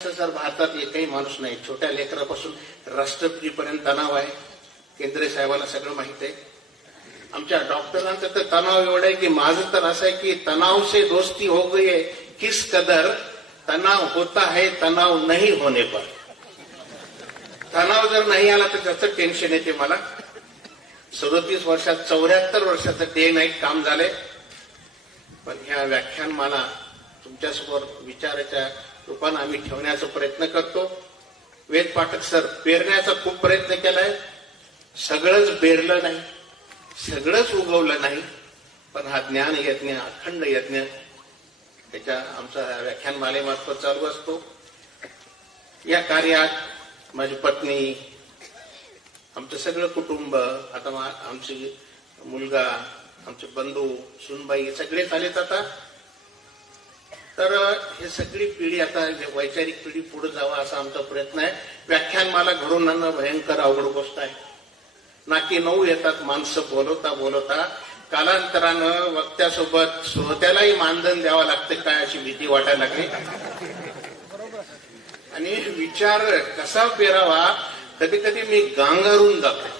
Sir भारतात एकही माणूस नाही, छोट्या लेकरापासून राष्ट्रपतीपर्यंत तणाव आहे. केंद्र साहेबांना सगळं माहित आहे. आमच्या डॉक्टरांचा तर तणाव एवढा आहे की माझं तर असं आहे की तणाव से दोस्ती हो गई है किस कदर, तणाव होता है तणाव नहीं होने पर. तणाव जर नाही आला तर त्याचं टेन्शन येते मला. 37 वर्षात 74 वर्षाचं डे नाईट काम झालंय. पण ह्या व्याख्यानमाला तुमच्यासमोर विचाराच्या रूपानं आम्ही ठेवण्याचा प्रयत्न करतो. वेद पाठक सर, पेरण्याचा खूप प्रयत्न केलाय, सगळंच पेरलं नाही, सगळंच उगवलं नाही. पण हा ज्ञान यज्ञ, अखंड यज्ञ त्याच्या आमचा व्याख्यानमालेमार्फत चालू असतो. या कार्यात माझी पत्नी, आमचं सगळं कुटुंब, आता आमची मुलगा, आमचे बंधू, सुनबाई सगळेच आलेत आता. तर हे सगळी पिढी आता वैचारिक पिढी पुढे जावा असा आमचा प्रयत्न आहे. व्याख्यानमाला घडून आणणं भयंकर अवघड गोष्ट आहे. नाकी 9 येतात माणसं बोलवता बोलवता. कालांतरानं वक्त्यासोबत श्रोत्यालाही मानधन द्यावं लागतं काय अशी भीती वाटायला लागली. आणि विचार कसा पेरावा कधी कधी मी गांगारून जातो.